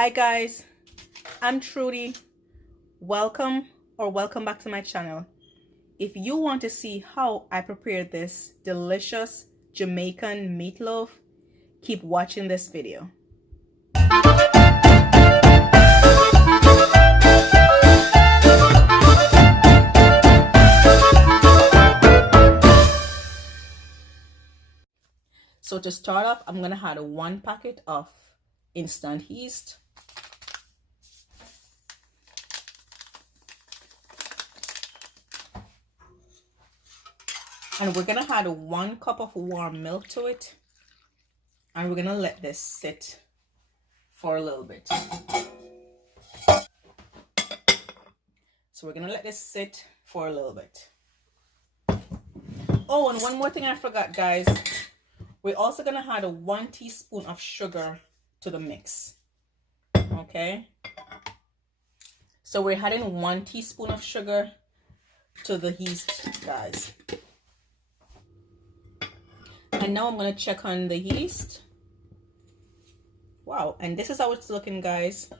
Hi guys, I'm Trudy. Welcome back to my channel. If you want to see how I prepare this delicious Jamaican meatloaf, keep watching this video. So to start off, I'm gonna add 1 packet of instant yeast. And we're gonna add 1 cup of warm milk to it. And we're gonna let this sit for a little bit. So we're gonna let this sit for a little bit. Oh, and one more thing I forgot, guys. We're also gonna add 1 teaspoon of sugar to the mix. Okay. So we're adding 1 teaspoon of sugar to the yeast, guys. And now I'm gonna check on the yeast. Wow, and this is how it's looking, guys.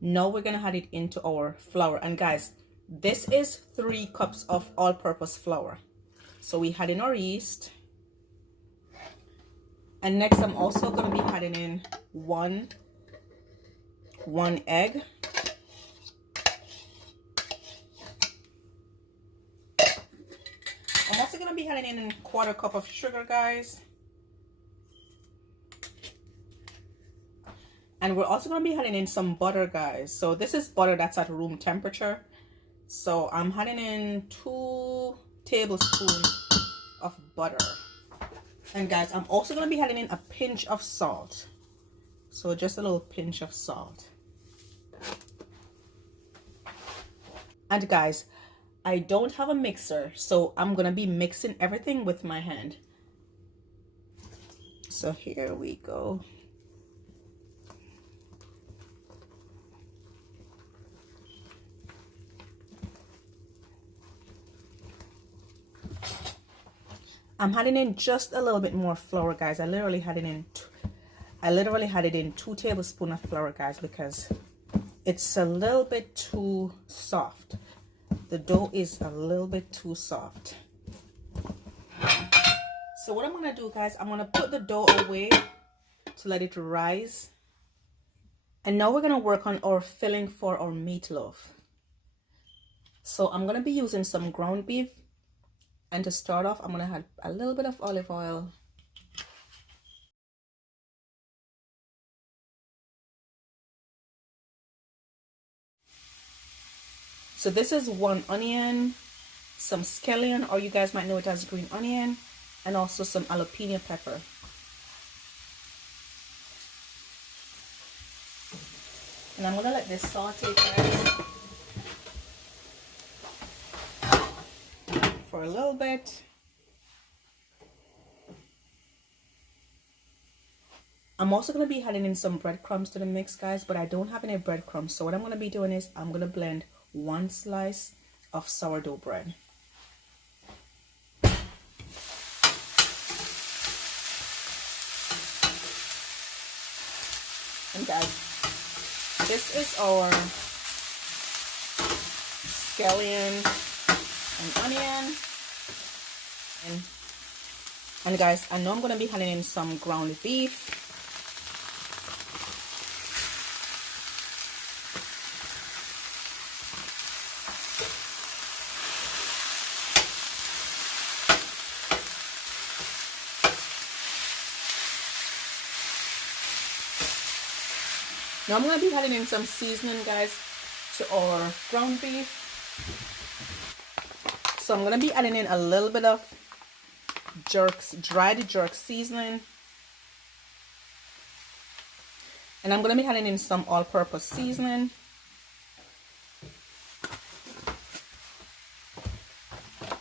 Now we're gonna add it into our flour. And guys, this is 3 cups of all-purpose flour. So we add in our yeast. And next I'm also gonna be adding in one egg. I'm also gonna be adding in 1/4 cup of sugar, guys. And we're also gonna be adding in some butter, guys. So this is butter that's at room temperature. So I'm adding in 2 tablespoons of butter. And guys, I'm also gonna be adding in a pinch of salt. So just a little pinch of salt. And guys, I don't have a mixer, so I'm gonna be mixing everything with my hand. So here we go. I'm adding in just a little bit more flour, guys. I literally had it in 2 tablespoons of flour, guys, because it's a little bit too soft. The dough is a little bit too soft. So what I'm gonna do, guys, I'm gonna put the dough away to let it rise. And now we're gonna work on our filling for our meatloaf. So I'm gonna be using some ground beef. And to start off, I'm gonna add a little bit of olive oil. So this is 1 onion, some scallion, or you guys might know it as green onion, and also some jalapeno pepper. And I'm gonna let this saute, guys, for a little bit. I'm also gonna be adding in some breadcrumbs to the mix, guys, but I don't have any breadcrumbs. So what I'm gonna be doing is I'm gonna blend 1 slice of sourdough bread. And guys, this is our scallion and onion. And guys, I know I'm gonna be adding in some ground beef. Now I'm going to be adding in some seasoning, guys, to our ground beef. So I'm going to be adding in a little bit of dried jerk seasoning. And I'm going to be adding in some all-purpose seasoning.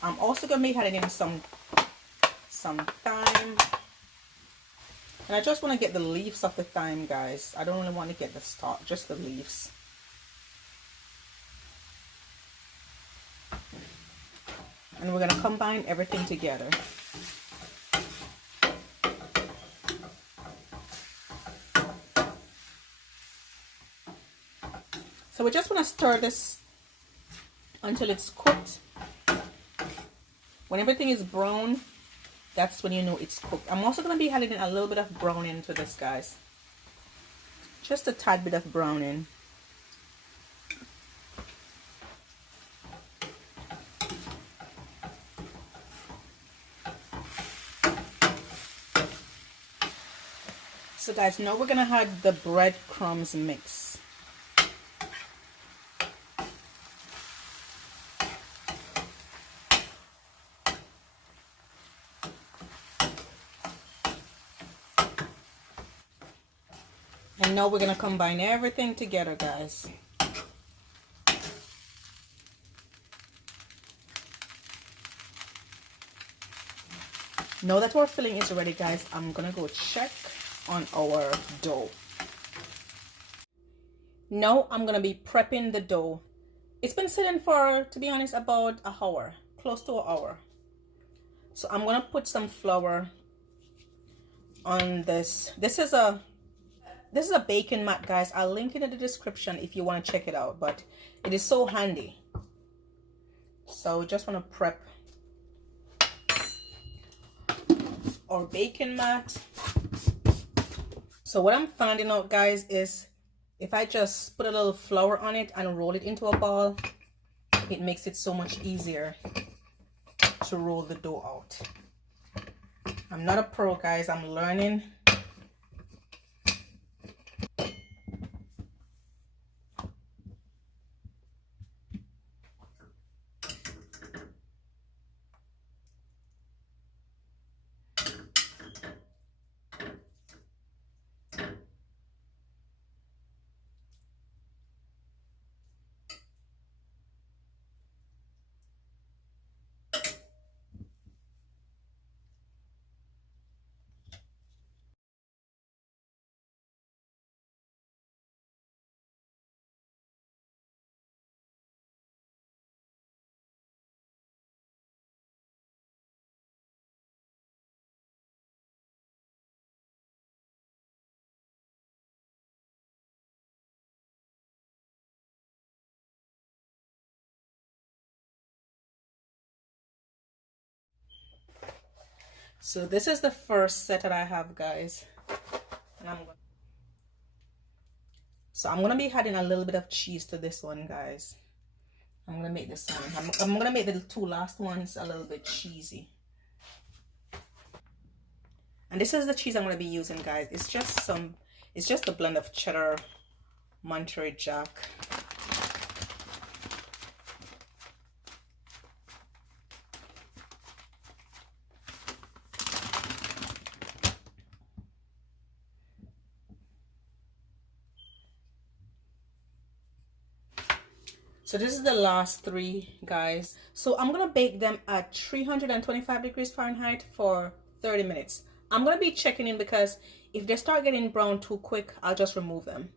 I'm also going to be adding in some thyme. And I just want to get the leaves of the thyme, guys. I don't really want to get the stalk, just the leaves. And we're going to combine everything together. So we just want to stir this until it's cooked. When everything is brown, that's when you know it's cooked. I'm also going to be adding a little bit of browning to this, guys. Just a tad bit of browning. So guys, now we're going to add the breadcrumbs mix. And now we're going to combine everything together, guys. Now that our filling is ready, guys, I'm going to go check on our dough. Now I'm going to be prepping the dough. It's been sitting for, to be honest, about an hour, close to an hour. So I'm going to put some flour on this. This is a baking mat, guys. I'll link it in the description if you want to check it out, but it is so handy. So just want to prep our baking mat. So what I'm finding out, guys, is if I just put a little flour on it and roll it into a ball, it makes it so much easier to roll the dough out. I'm not a pro, guys. I'm learning. So this is the first set that I have, guys. And I'm gonna be adding a little bit of cheese to this one, guys. I'm gonna make this one. I'm gonna make the two last ones a little bit cheesy. And this is the cheese I'm gonna be using, guys. It's just a blend of cheddar, Monterey Jack. So this is the last three, guys. So I'm gonna bake them at 325 degrees Fahrenheit for 30 minutes. I'm gonna be checking in because if they start getting brown too quick, I'll just remove them.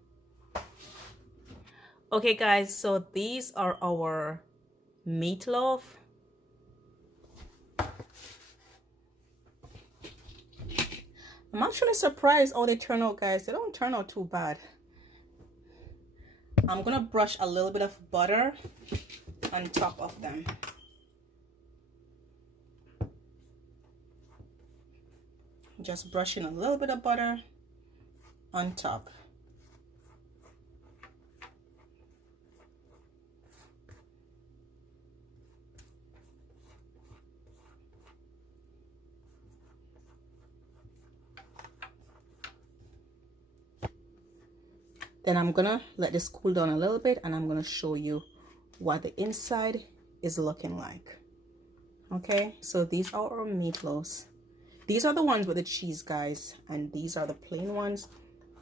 Okay, guys, so these are our meatloaf. I'm actually surprised how they turn out, guys. They don't turn out too bad. I'm gonna brush a little bit of butter on top of them. Just brushing a little bit of butter on top. Then I'm gonna let this cool down a little bit and I'm gonna show you what the inside is looking like. Okay, so these are our meatloaves. These are the ones with the cheese, guys, and these are the plain ones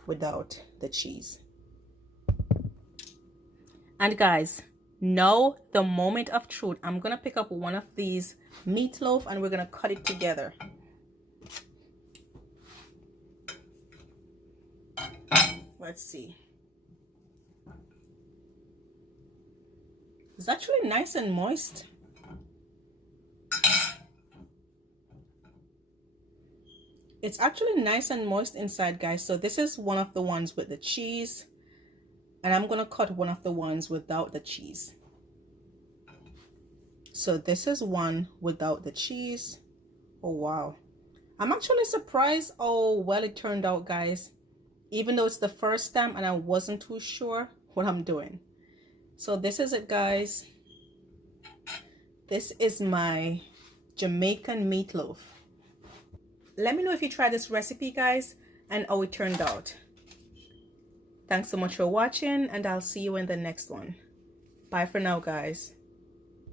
without the cheese. And guys, now the moment of truth. I'm gonna pick up one of these meatloaf and we're gonna cut it together. Let's see. It's actually nice and moist. It's actually nice and moist inside, guys. So this is one of the ones with the cheese. And I'm gonna cut one of the ones without the cheese. So this is one without the cheese. Oh wow, I'm actually surprised how well it turned out, guys, even though it's the first time and I wasn't too sure what I'm doing. So this is it, guys. This is my Jamaican meatloaf. Let me know if you try this recipe, guys, and how it turned out. Thanks so much for watching, and I'll see you in the next one. Bye for now, guys.